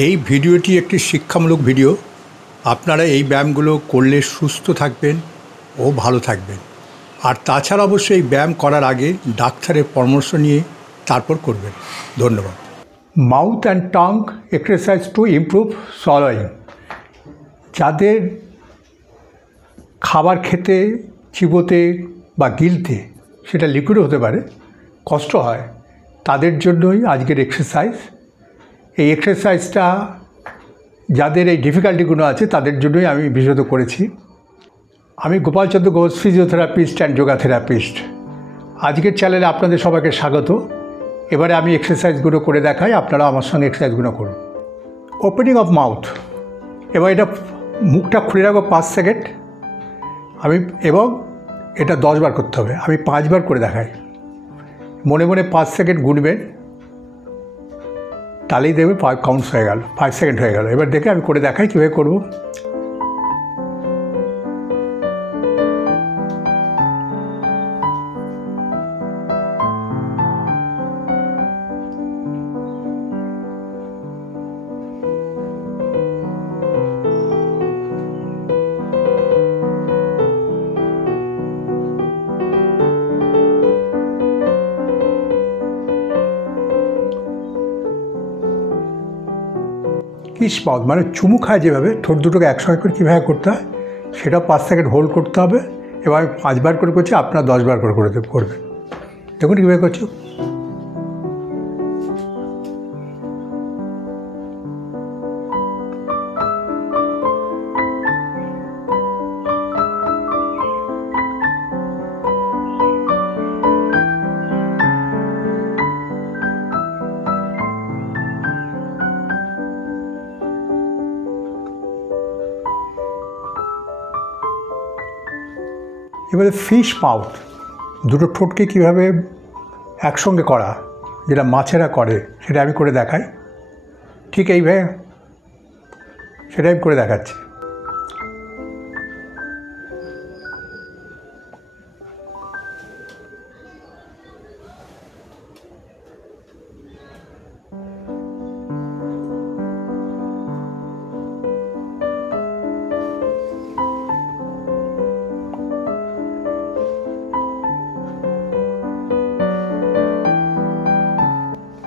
এই ভিডিওটি একটি শিক্ষামূলক ভিডিও। আপনারা এই ব্যায়ামগুলো করলে সুস্থ থাকবেন ও ভালো থাকবেন। আর তাছাড়া অবশ্যই এই ব্যায়াম করার আগে ডাক্তারের পরামর্শ নিয়ে তারপর করবেন। ধন্যবাদ। Mouth and tongue exercise to improve swallowing. যাদের খাবার খেতে, চিবোতে বা গিলতে, সেটা লিকুইড হতে পারে, কষ্ট হয়, তাদের জন্যই আজকের এক্সারসাইজ। এই এক্সারসাইজটা যাদের এই ডিফিকাল্টিগুলো আছে তাদের জন্যই আমি বিশেষত করেছি। আমি Gopal Chandra Ghosh, physiotherapist and yoga therapist. আজকের চ্যানেলে আপনাদের সবাইকে স্বাগত। এবারে আমি এক্সারসাইজগুলো করে দেখাই, আপনারা আমার সঙ্গে এক্সারসাইজগুলো করুন। Opening of mouth. এবার এটা মুখটা খুলে রাখবো 5 সেকেন্ড এবং এটা 10 বার করতে হবে। আমি 5 বার করে দেখাই। মনে মনে 5 সেকেন্ড গুনবেন, তাহলেই দেখবে 5 কাউন্টস হয়ে গেল, 5 সেকেন্ড হয়ে গেল। এবার দেখে আমি করে দেখাই কীভাবে করবো। ফিশ মাউথ মানে চুমু খায় যেভাবে, ঠোঁট দুটোকে একসঙ্গে করে কীভাবে করতে হয় সেটাও 5 সেকেন্ড হোল্ড করতে হবে। এবার আমি 5 বার করে করছি, আপনারা 10 বার করে করবেন। দেখুন কীভাবে করছি। এবারে ফিশ মাউথ, দুটো ঠোঁটকে কীভাবে একসঙ্গে করা, যেটা মাছেরা করে, সেটা আমি করে দেখাই। ঠিক এইভাবে সেটা আমি করে দেখাচ্ছি।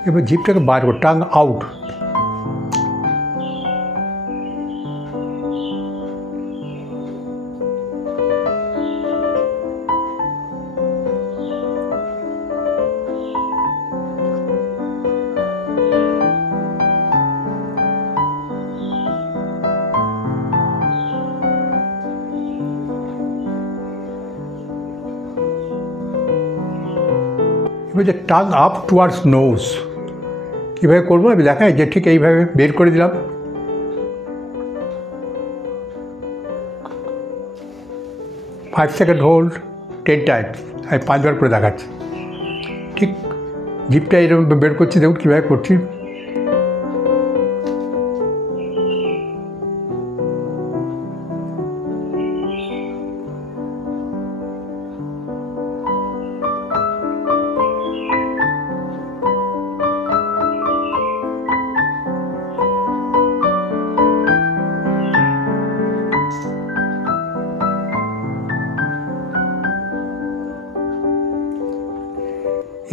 এবার জিভটাকে বার করো, টাং আউট। এবার যে টাং আপ টুয়ার্ডস নোজ, কীভাবে করবো আমি দেখাই। যে ঠিক এইভাবে বের করে দিলাম, 5 সেকেন্ড হোল্ড, 10 টাইমস। আমি 5 বার করে দেখাচ্ছি। ঠিক জিভটা এরকম বের করছি, দেখুন কীভাবে করছি।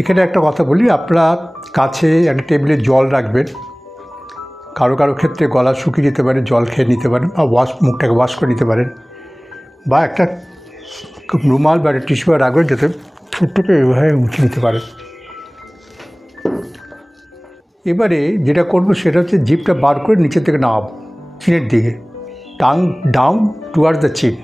এখানে একটা কথা বলি, আপনারা কাছে একটা টেবিলে জল রাখবেন। কারো কারো ক্ষেত্রে গলা শুকিয়ে যেতে পারে, জল খেয়ে নিতে পারেন, বা মুখটাকে ওয়াশ করে নিতে পারেন, বা একটা রুমাল বা একটা টিস্যু রাখবেন যাতে ঠোঁটটাকে এভাবে মুছে নিতে পারেন। এবারে যেটা করবো সেটা হচ্ছে জিভটা বার করে নিচের থেকে নামাবো চিনের দিকে, tongue down towards the chin.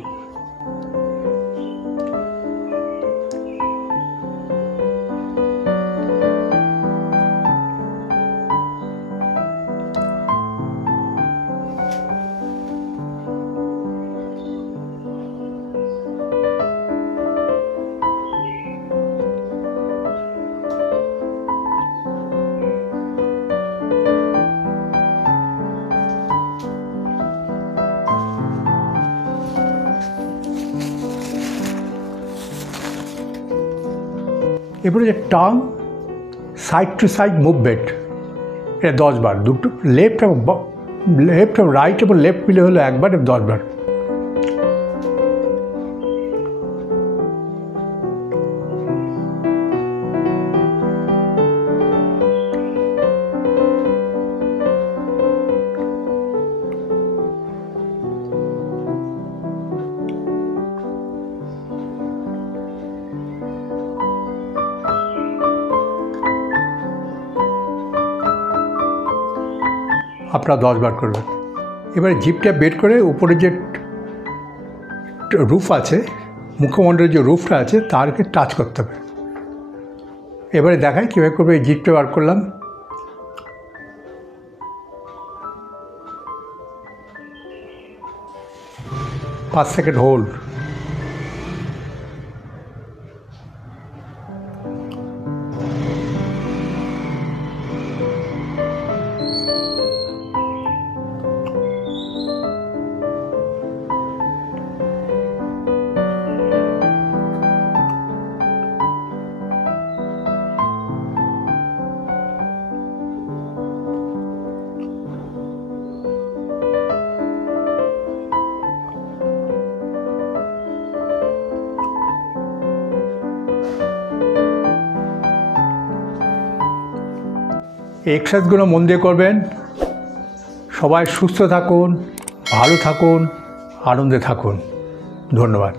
এরপরে যে tongue side to side movement, এটা 10 বার, দুটো লেফট এবং রাইট এবং লেফট মিলে হলো একবার, 10 বার। আপনারা 10 বার করবেন। এবারে জিভটা বের করে উপরে যে রুফ আছে, মুখমণ্ডলের যে রুফটা আছে তারকে টাচ করতে হবে। এবারে দেখাই কীভাবে করবে। এই জিভটা বার করলাম, পাঁচ সেকেন্ড হোল্ড, এই এক্সারসাইজগুলো মন দিয়ে করবেন। সবাই সুস্থ থাকুন, ভালো থাকুন, আনন্দে থাকুন। ধন্যবাদ।